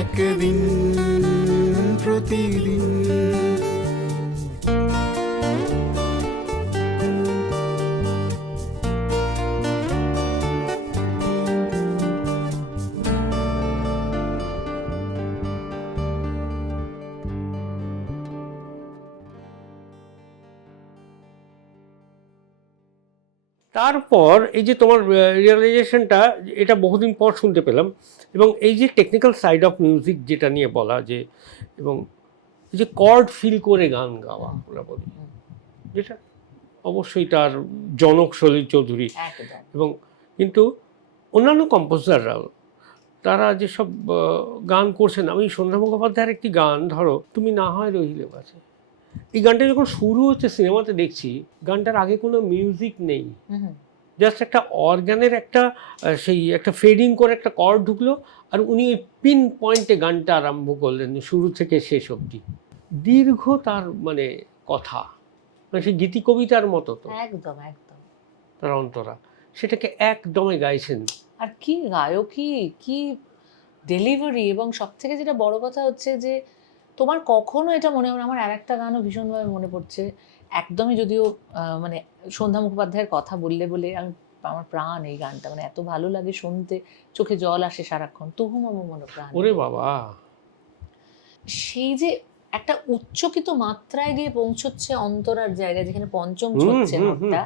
একদিন প্রতিদিন তারপর এই যে তোমার রিয়েলাইজেশনটা এটা বহুদিন পর শুনতে পেলাম। এবং এই যে টেকনিক্যাল সাইড অফ মিউজিক যেটা নিয়ে বলা যে এবং এই যে কর্ড ফিল করে গান গাওয়া আমরা বলি। যেটা অবশ্যই তার জনক সলিল চৌধুরী। এবং কিন্তু অন্যান্য কম্পোজাররাও তারা যেসব গান করছেন আমি সন্ধ্যা মুখোপাধ্যায়ের একটি গান ধরো তুমি না হয় রহিলে বাজে এই গানটা যখন শুরু হচ্ছে সিনেমাতে দেখছি গানটার আগে কোনো মিউজিক নেই। জাস্ট একটা অর্গানের একটা সেই একটা ফেডিং করে একটা কর ঢুকলো আর উনি ওই পিন পয়েন্টে গানটা আরম্ভ করলেন শুরু থেকে শেষ অবধি। দীর্ঘ তার মানে কথা। মানে সেই গীতি কবিতার মতো তো। একদম একদম। তার অন্তরা। সেটাকে একদমে গাইছেন। আর কি গায়কী কি ডেলিভারি এবং সব থেকে যেটা বড় কথা হচ্ছে যে তোমার কখনো এটা মনে হয় আমার আর একটা গানও ভীষণভাবে মনে পড়ছে। একদমই যদিও মানে সন্ধ্যা মুখোপাধ্যায়ের কথা বললে বলে আমি আমার প্রাণ এই গানটা মানে এত ভালো লাগে শুনতে চোখে জল আসে সারাক্ষণ তুহু মম মন প্রাণ ওরে বাবা! সেই যে একটা উচ্চকিত মাত্রায় গিয়ে পৌঁছচ্ছে অন্তরার জায়গায় যেখানে পঞ্চম ছচ্ছে নোটটা।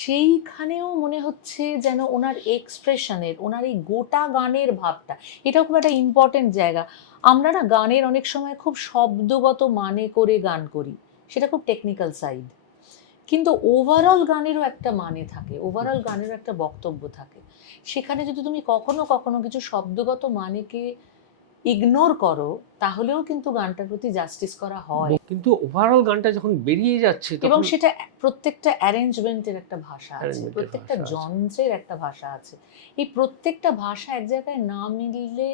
সেইখানেও মনে হচ্ছে যেন ওনার এক্সপ্রেশনের ওনার এই গোটা গানের ভাবটা এটাও খুব একটা ইম্পর্টেন্ট জায়গা। আমরা না গানের অনেক সময় খুব শব্দগত মানে করে গান করি সেটা খুব টেকনিক্যাল সাইড কিন্তু ওভারঅল গানেরও একটা মানে থাকে ওভারঅল গানেরও একটা বক্তব্য থাকে। সেখানে যদি তুমি কখনো কখনো কিছু শব্দগত মানেকে ইগনোর করো তাহলেও কিন্তু গানটার প্রতি জাস্টিস করা হয়। কিন্তু ওভারঅল গানটা যখন বেরিয়ে যাচ্ছে এবং সেটা প্রত্যেকটা অ্যারেঞ্জমেন্টের একটা ভাষা আছে প্রত্যেকটা যন্ত্রের একটা ভাষা আছে। এই প্রত্যেকটা ভাষা এক জায়গায় না মিললে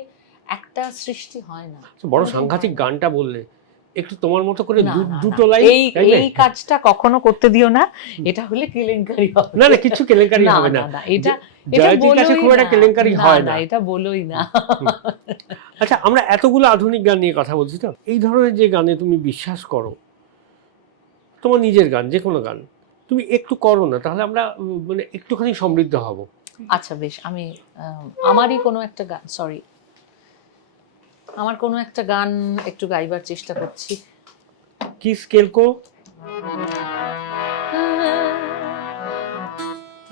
একটা সৃষ্টি হয় না। বড় সাংঘাতিক গানটা বললে একটু তোমার মতো করে দুটো লাইন এই এই কাজটা কখনো করতে দিও না। এটা হলে কেলেঙ্কারি হবে। না না কিছু কেলেঙ্কারি হবে না। এটা এটা কাছে খুব একটা কেলেঙ্কারি হয় না না। এটা বলোই না। আচ্ছা আমরা এতগুলো আধুনিক গান নিয়ে কথা বলছি তো। এই ধরনের যে গানে তুমি বিশ্বাস করো তোমার নিজের গান যে কোনো গান তুমি একটু করো না তাহলে আমরা মানে একটুখানি সমৃদ্ধ হব। আচ্ছা বেশ আমি আমারই কোনো একটা গান সরি আমার কোনো একটা গান একটু গাইবার চেষ্টা করছি। কি স্কেলকো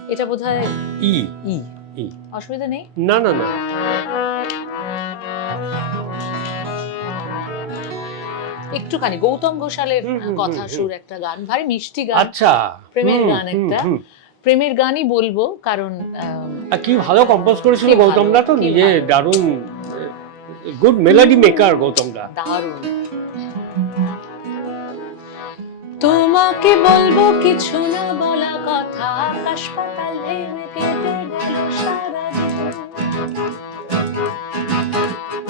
এটা বোধহয় ই। ই। ই। অসুবিধা নেই? না না না। একটুখানি গৌতম ঘোষালের কথা সুর একটা গান ভারী মিষ্টি গান। আচ্ছা। প্রেমের গান একটা। প্রেমের গানই বলব কারণ কি ভালো কম্পোজ করেছিল গৌতম দা তো নিজে দারুণ good melody maker Gautam da দারুণ। তোমাকে বলব কিছু না বলা কথা কেটে গেল সারাদিন।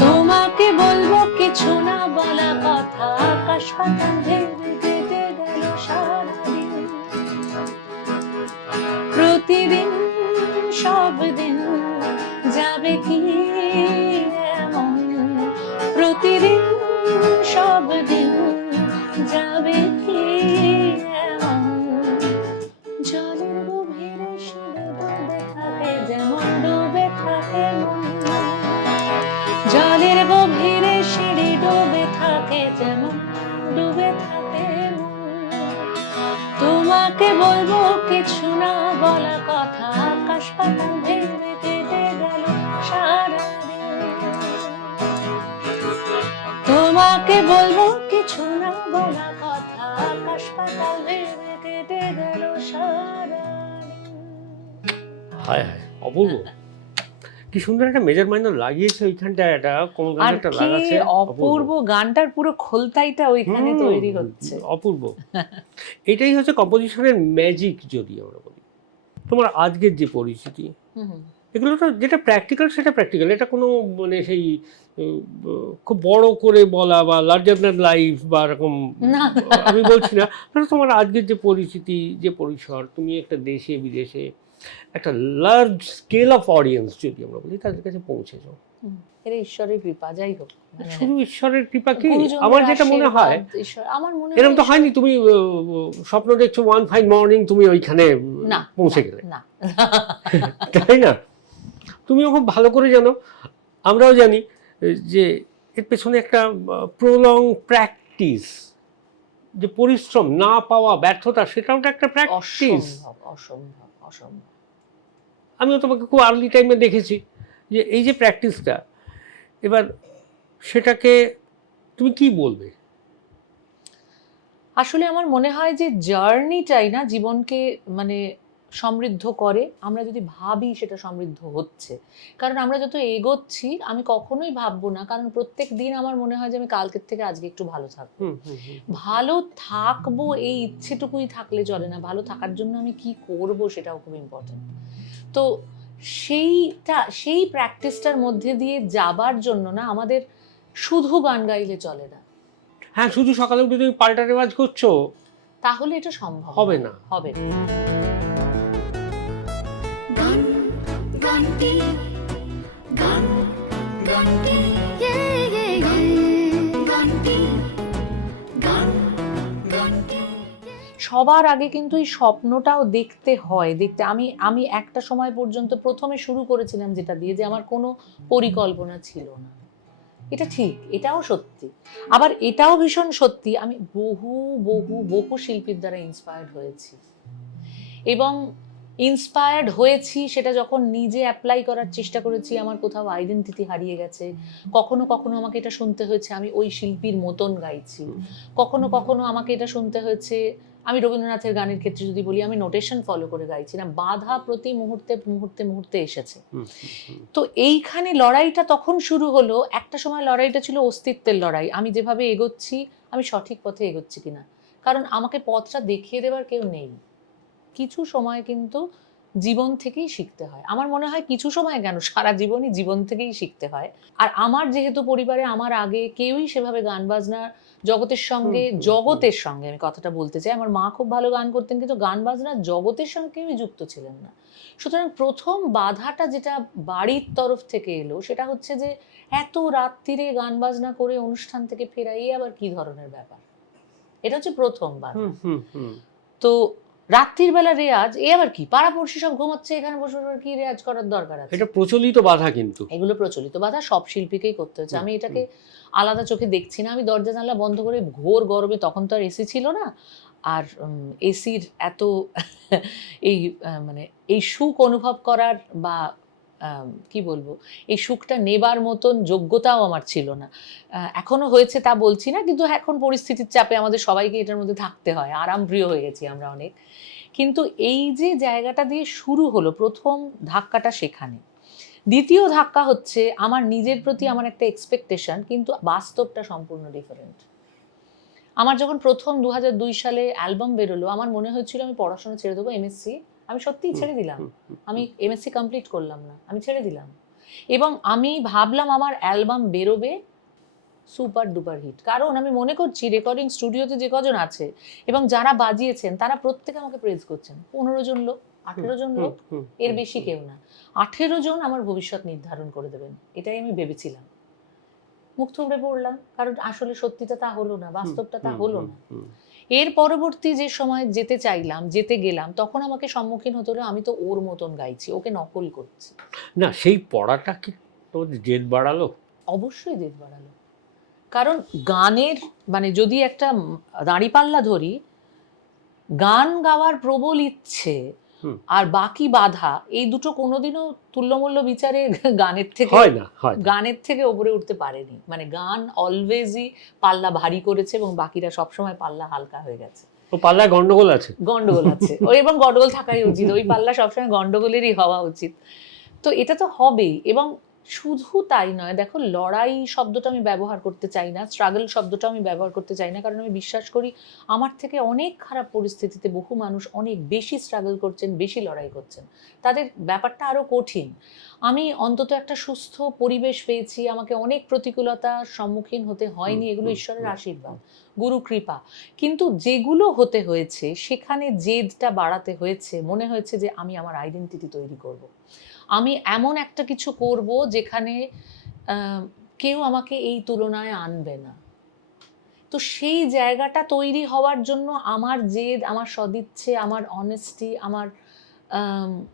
তোমাকে বলব কিছু না বলা কথা আকাশ পাতাল কেটে গেল সারাদিন। প্রতিদিন বলব, কিছু না বলা কথা, আকাশ পাতাল ভেবে কেটে গেল তোমাকে বলব, কিছু না বলা কথা, আকাশ পাতাল ভেবে কেটে গেল সারাদিন। হায় হায়, অপূর্ব। কি সুন্দর একটা মেজার মাইন্ড লাগিয়েছে ওইখানটা একটা কোন কি লাগাচ্ছে অপূর্ব গানটার পুরো খোলতাইটা ওইখানে তৈরি হচ্ছে। অপূর্ব। এটাই হচ্ছে কম্পোজিশনের ম্যাজিক যদি আমরা বলি। তোমার আজকের যে পরিস্থিতি এগুলো তো যেটা প্র্যাকটিক্যাল সেটা প্র্যাকটিক্যাল এটা কোনো মানে সেই খুব বড় করে বলা বা লার্জার দ্যান লাইফ বা এরকম আমি বলছি না। তোমার আজকের যে পরিস্থিতি যে পরিসর তুমি একটা দেশে বিদেশে একটা লার্জ স্কেল অফ অডিয়েন্স যদি আমরা বলি তাদের কাছে পৌঁছেছো হুম। এটা ঈশ্বরের কৃপা যাই হোক মানে শুধু ঈশ্বরের কৃপা কি? আমার যেটা মনে হয় আমার মনে এরকম তো হয়নি তুমি স্বপ্ন দেখছ ওয়ান ফাইন মর্নিং তুমি ওইখানে পৌঁছে গেলে। না তাই না? তুমিও খুব ভালো করে জানো আমরাও জানি যে এর পেছনে একটা প্রলং প্র্যাকটিস যে পরিশ্রম না পাওয়া ব্যর্থতা সেটাও তো একটা প্র্যাকটিস অসম্ভব অসম্ভব অসম্ভব। আমিও তোমাকে খুব আর্লি টাইমে দেখেছি যে এই যে প্র্যাকটিসটা এবার সেটাকে তুমি কি বলবে? আসলে আমার মনে হয় যে জার্নিটাই না জীবনকে মানে সমৃদ্ধ করে। আমরা যদি ভাবি সেটা সমৃদ্ধ হচ্ছে। কারণ আমরা যত এগোচ্ছি আমি কখনোই ভাববো না। কারণ প্রত্যেক দিন আমার মনে হয় যে আমি কালকের থেকে আজকে একটু ভালো থাকব। ভালো থাকব এই ইচ্ছেটুকুই থাকলে চলে না। ভালো থাকার জন্য আমি কি করব সেটাও খুব ইম্পর্টেন্ট তো সেইটা সেই প্র্যাকটিসটার মধ্যে দিয়ে যাবার জন্য না আমাদের শুধু গান গাইলে চলে না। হ্যাঁ শুধু সকালে উঠে তুমি পাল্টা রেওয়াজ করছ? তাহলে এটা সম্ভব হবে না। হবে না। সবার আগে কিন্তু এই স্বপ্নটাও দেখতে হয়, দেখতে। আমি আমি একটা সময় পর্যন্ত প্রথমে শুরু করেছিলাম যেটা দিয়ে যে আমার কোনো পরিকল্পনা ছিল না। এটা ঠিক, এটাও সত্যি। আবার এটাও ভীষণ সত্যি, আমি বহু বহু বহু শিল্পীর দ্বারা ইন্সপায়ার্ড হয়েছি। এবং ইন্সপায়ার্ড হয়েছি সেটা যখন নিজে অ্যাপ্লাই করার চেষ্টা করেছি, আমার কোথাও আইডেন্টিটি হারিয়ে গেছে, কখনো কখনো আমাকে এটা শুনতে হয়েছে, আমি ওই শিল্পীর মতন গাইছি। কখনো কখনো আমাকে এটা শুনতে হয়েছে আমি রবীন্দ্রনাথের গানের ক্ষেত্রে যদি বলি আমি নোটেশন ফলো করে গাইছি। না বাধা প্রতি মুহূর্তে মুহূর্তে মুহূর্তে এসেছে। তো এইখানে লড়াইটা তখন শুরু হলো। একটা সময় লড়াইটা ছিল অস্তিত্বের লড়াই। আমি যেভাবে এগোচ্ছি আমি সঠিক পথে এগোচ্ছি কিনা। কারণ আমাকে পথটা দেখিয়ে দেবার কেউ নেই। কিছু সময় কিন্তু জীবন থেকেই শিখতে হয়। আমার মনে হয় কিছু সময় কেন সারা জীবনই জীবন থেকেই শিখতে হয়। আর আমার যেহেতু পরিবারে আমার আগে কেউই সেভাবে গান বাজনা জগতের সঙ্গে। জগতের সঙ্গে আমি কথাটা বলতে চাই। আমার মা খুব ভালো গান করতেন কিন্তু গান বাজনার জগতের সঙ্গে কেউই যুক্ত ছিলেন না। সুতরাং প্রথম বাধাটা যেটা বাড়ির তরফ থেকে এলো সেটা হচ্ছে যে এত রাত্রিরে গান বাজনা করে অনুষ্ঠান থেকে ফেরাই আবার কি ধরনের ব্যাপার? এটা হচ্ছে প্রথম বাধা। তো রাত্রির বেলা রেয়াজ এ আবার কি? পাড়াপড়শি সব ঘুমাচ্ছে এখানে বসে বসে কি রেয়াজ করার দরকার আছে? এটা প্রচলিত বাধা কিন্তু। এগুলো প্রচলিত বাধা সব শিল্পীকেই করতে হচ্ছে। আমি এটাকে আলাদা চোখে দেখছি না। আমি দরজা জানলা বন্ধ করে ঘোর গরমে তখন তো আর এসি ছিল না। আর এসির এত এই মানে এই সুখ অনুভব করার বা কি বলব? এই সুখটা নেবার মতন যোগ্যতাও আমার ছিল না। এখনও হয়েছে তা বলছি না, কিন্তু এখন পরিস্থিতির চাপে আমাদের সবাইকে এটার মধ্যে থাকতে হয়। আরামপ্রিয় হয়ে গেছি আমরা অনেক। কিন্তু এই যে জায়গাটা দিয়ে শুরু হলো, প্রথম ধাক্কাটা সেখানে। দ্বিতীয় ধাক্কা হচ্ছে আমার নিজের প্রতি আমার একটা এক্সপেকটেশন কিন্তু বাস্তবটা সম্পূর্ণ ডিফারেন্ট আমার যখন প্রথম দু সালে অ্যালবাম বেরোলো, আমার মনে হয়েছিল আমি পড়াশোনা ছেড়ে দেবো এমএসসি আমি সত্যিই ছেড়ে দিলাম। আমি এমএসসি কমপ্লিট করলাম না আমি ছেড়ে দিলাম। এবং আমি ভাবলাম আমার অ্যালবাম বেরোবে সুপার ডুপার হিট। কারণ আমি মনে করছি রেকর্ডিং স্টুডিওতে যে কজন আছে এবং যারা বাজিয়েছেন তারা প্রত্যেকে আমাকে প্রেজ করছেন। পনেরো জন লোক আঠেরো জন লোক এর বেশি কেউ না। আঠেরো জন আমার ভবিষ্যৎ নির্ধারণ করে দেবেন। এটাই আমি ভেবেছিলাম। মুখ থুবড়ে পড়লাম কারণ আসলে সত্যিটা তা হলো না বাস্তবটা তা হলো না। এর পরবর্তী যে সময় যেতে চাইলাম যেতে গেলাম তখন আমাকে সম্মুখীন হতে হলো আমি তো ওর মতন গাইছি ওকে নকল করছি না সেই পড়াটা কি তোমাদের জেদ বাড়ালো অবশ্যই জেদ বাড়ালো কারণ গানের মানে যদি একটা দাঁড়িপাল্লা ধরি গান গাওয়ার প্রবল ইচ্ছে। আর বাকি বাধা এই দুটো কোনোদিনও তুল্যমূল্য বিচারে গানের থেকে হয় না হয় গানের থেকে ওপরে উঠতে পারেনি। মানে গান অলওয়েজই পাল্লা ভারী করেছে এবং বাকিরা সবসময় পাল্লা হালকা হয়ে গেছে। ও পাল্লায় গন্ডগোল আছে? গন্ডগোল আছে। ওই এবং গন্ডগোল থাকাই উচিত। ওই পাল্লা সবসময় গন্ডগোলেরই হওয়া উচিত। তো এটা তো হবেই এবং শুধু তাই নয় দেখো লড়াই শব্দটা আমি ব্যবহার করতে চাই না স্ট্রাগল শব্দটা আমি ব্যবহার করতে চাই না কারণ আমি বিশ্বাস করি আমার থেকে অনেক খারাপ পরিস্থিতিতে বহু মানুষ অনেক বেশি স্ট্রাগল করছেন বেশি লড়াই করছেন। তাদের ব্যাপারটা আরও কঠিন। আমি অন্তত একটা সুস্থ পরিবেশ পেয়েছি আমাকে অনেক প্রতিকূলতার সম্মুখীন হতে হয়নি এগুলো ঈশ্বরের আশীর্বাদ গুরু কৃপা। কিন্তু যেগুলো হতে হয়েছে সেখানে জেদটা বাড়াতে হয়েছে মনে হয়েছে যে আমি আমার আইডেন্টিটি তৈরি করব। আমি এমন একটা কিছু করব যেখানে কেউ আমাকে এই তুলনায় আনবে না। তো সেই জায়গাটা তৈরি হওয়ার জন্য আমার জেদ আমার সদিচ্ছে আমার অনেস্টি আমার আম,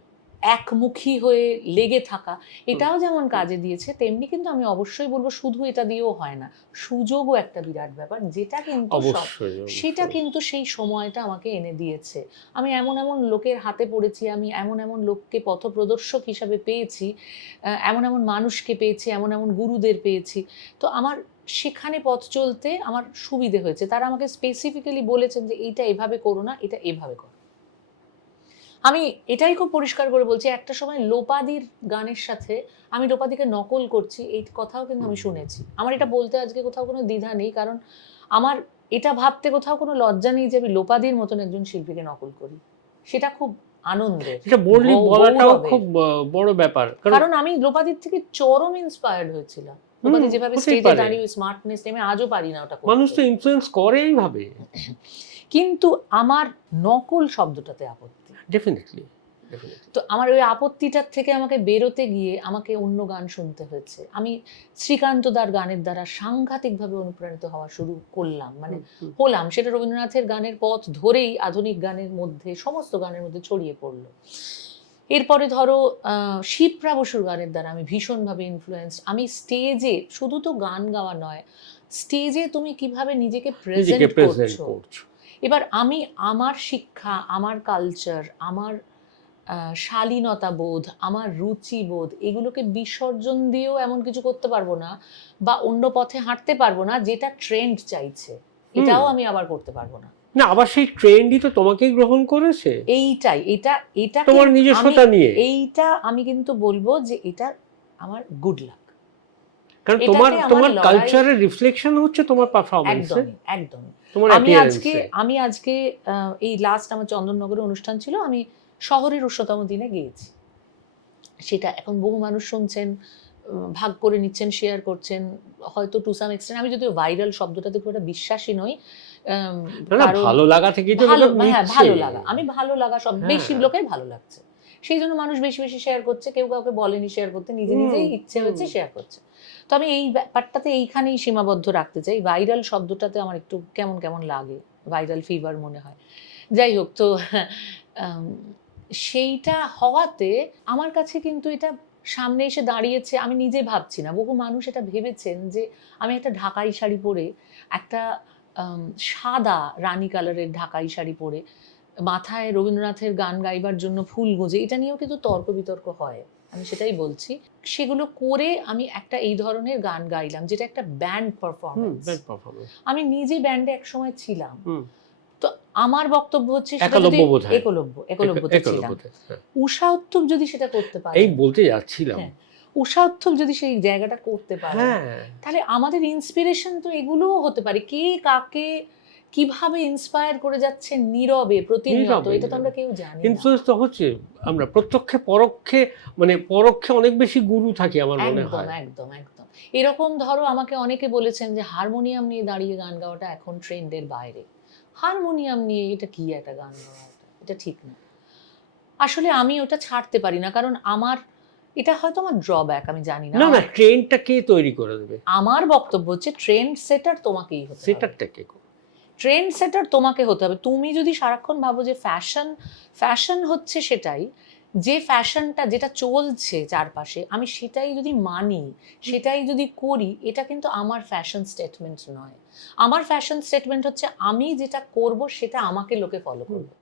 একমুখী হয়ে লেগে থাকা এটাও যেমন কাজে দিয়েছে তেমনি কিন্তু আমি অবশ্যই বলব শুধু এটা দিয়েও হয় না সুযোগও একটা বিরাট ব্যাপার যেটা কিন্তু সেটা কিন্তু সেই সময়টা আমাকে এনে দিয়েছে। আমি এমন এমন লোকের হাতে পড়েছি আমি এমন এমন লোককে পথপ্রদর্শক হিসাবে পেয়েছি এমন এমন মানুষকে পেয়েছি এমন এমন গুরুদের পেয়েছি। তো আমার সেখানে পথ চলতে আমার সুবিধে হয়েছে। তারা আমাকে স্পেসিফিক্যালি বলেছেন যে এইটা এভাবে করো না এটা এভাবে করো। আমি এটাই খুব পরিষ্কার করে বলছি একটা সময় লোপাদির গানের সাথে আমি লোপাদিকে নকল করছি এই কথাও কিন্তু আমি শুনেছি। আমার এটা বলতে আজকে কোথাও কোনো দ্বিধা নেই কারণ আমার এটা ভাবতে কোথাও কোনো লজ্জা নেই যে আমি লোপাদির মতন একজন শিল্পীকে নকল করি। সেটা খুব আনন্দের বলাটাও খুব বড় ব্যাপার কারণ আমি লোপাদির থেকে চরম ইন্সপায়ার্ড হয়েছিলাম। লোপাদি যেভাবে স্টেজে দাঁড়িয়ে স্মার্টনেস আমি আজও পারি না ওটা করতে। মানুষ তো ইনফ্লুয়েন্স করে এইভাবে কিন্তু আমার নকল শব্দটাতে আপত্তি। ডেফিনেটলি তো আমার ওই আপত্তিটার থেকে আমাকে বেরোতে গিয়ে আমাকে অন্য গান শুনতে হয়েছে। আমি শ্রীকান্ত দার গানের দ্বারা সাংঘাতিকভাবে অনুপ্রাণিত হওয়া শুরু করলাম। মানে হলাম সেটা রবীন্দ্রনাথের গানের পথ ধরেই আধুনিক গানের মধ্যে সমস্ত গানের মধ্যে ছড়িয়ে পড়ল। এরপরে ধরো আহ, শিপ্রা বসুর গানের দ্বারা আমি ভীষণভাবে ইনফ্লুয়েন্স আমি স্টেজে শুধু তো গান গাওয়া নয় স্টেজে তুমি কীভাবে নিজেকে প্রেজেন্ট করছ। এবার আমি আমার শিক্ষা আমার কালচার আমার শালীনতা বোধ আমার রুচি বোধ এগুলোকে বিসর্জন দিয়েও এমন কিছু করতে পারব না বা অন্য পথে হাঁটতে পারব না যেটা ট্রেন্ড চাইছে। এটাও আমি আবার করতে পারব না। না আবার সেই ট্রেন্ডই তো তোমাকেই গ্রহণ করেছে। এইটাই এটা এটা তোমার নিজস্বতা নিয়ে। এইটা আমি কিন্তু বলব যে এটা আমার গুড লাক কারণ তোমার তোমার কালচারের রিফ্লেকশন হচ্ছে তোমার একদমই আমি আজকে আমি আজকে এই লাস্ট আমার চন্দননগরে অনুষ্ঠান ছিল আমি শহরের উচ্চতম দিনে গিয়েছি। সেটা এখন বহু মানুষ শুনছেন ভাগ করে নিচ্ছেন শেয়ার করছেন হয়তো টু সাম এক্সটেন্ট আমি যদিও ভাইরাল শব্দটাতে খুব একটা বিশ্বাসী নই ভালো লাগা থেকেই তো ভালো হ্যাঁ ভালো লাগা। আমি ভালো লাগা সব হ্যাঁ। বেশি লোকের ভালো লাগছে। সেই জন্য মানুষ বেশি বেশি শেয়ার করছে কেউ কাউকে বলেনি শেয়ার করতে নিজে নিজেই ইচ্ছে। হচ্ছে শেয়ার করছে। তো আমি এই ব্যাপারটাতে এইখানেই সীমাবদ্ধ রাখতে চাই। ভাইরাল শব্দটাতে আমার একটু কেমন কেমন লাগে? ভাইরাল ফিভার মনে হয়। যাই হোক, তো সেইটা হওয়াতে আমার কাছে কিন্তু এটা সামনে এসে দাঁড়িয়েছে, আমি নিজে ভাবছি না। বহু মানুষ এটা ভেবেছেন যে আমি একটা ঢাকাই শাড়ি পরে, একটা সাদা রানী কালারের ঢাকাই শাড়ি পরে, মাথায় রবীন্দ্রনাথের গান গাইবার জন্য ফুল গুঁজে, এটা নিয়েও কিন্তু তর্ক বিতর্ক হয়। আমি সেটাই বলছি। সেগুলো করে আমি একটা এই ধরনের গান গাইলাম যেটা একটা ব্যান্ড পারফরমেন্স আমি নিজে ব্যান্ডে একসময় ছিলাম। তো আমার বক্তব্য হচ্ছে একলব্য। একলব্যতে ছিলাম। হ্যাঁ। উষা উত্থুপ যদি সেটা করতে পারে। এই বলতে যাচ্ছিলাম। হ্যাঁ। যদি সেই জায়গাটা করতে পারে হ্যাঁ। তাহলে আমাদের ইন্সপিরেশন তো এগুলোও হতে পারে। কে কাকে কীভাবে ইন্সপায়ার করে যাচ্ছে নীরবে প্রতিনিয়ত? এটা তো আমরা কেউ জানি ইনফ্লুয়েন্স তো হচ্ছে। আমরা প্রত্যক্ষে পরোক্ষে মানে পরোক্ষে অনেক বেশি গুরু থাকি আমার মনে হয়। একদম একদম। এরকম ধরো আমাকে অনেকে বলেছেন যে হারমোনিয়াম নিয়ে দাঁড়িয়ে গান গাওয়াটা এখন ট্রেন্ডের বাইরে। হারমোনিয়াম নিয়ে এটা কি একটা গান গাওয়া? এটা? ঠিক না। আসলে আমি ওটা ছাড়তে পারি না কারণ আমার এটা হয়তো আমার ড্রব্যাক আমি জানি না। না না ট্রেনটা কে তৈরি করে দেবে? আমার বক্তব্য হচ্ছে ট্রেন্ড সেটার তোমাকেই হতে হবে। সেটারটা কে? ট্রেন্ড সেটার তোমাকে হতে হবে। তুমি যদি সারাক্ষণ ভাবো যে ফ্যাশন ফ্যাশন হচ্ছে সেটাই, যে ফ্যাশনটা যেটা চলছে চারপাশে, আমি সেটাই যদি মানি, সেটাই যদি করি, এটা কিন্তু আমার ফ্যাশন স্টেটমেন্ট নয়। আমার ফ্যাশন স্টেটমেন্ট হচ্ছে আমি যেটা করব, সেটা আমাকে লোকে ফলো করবে।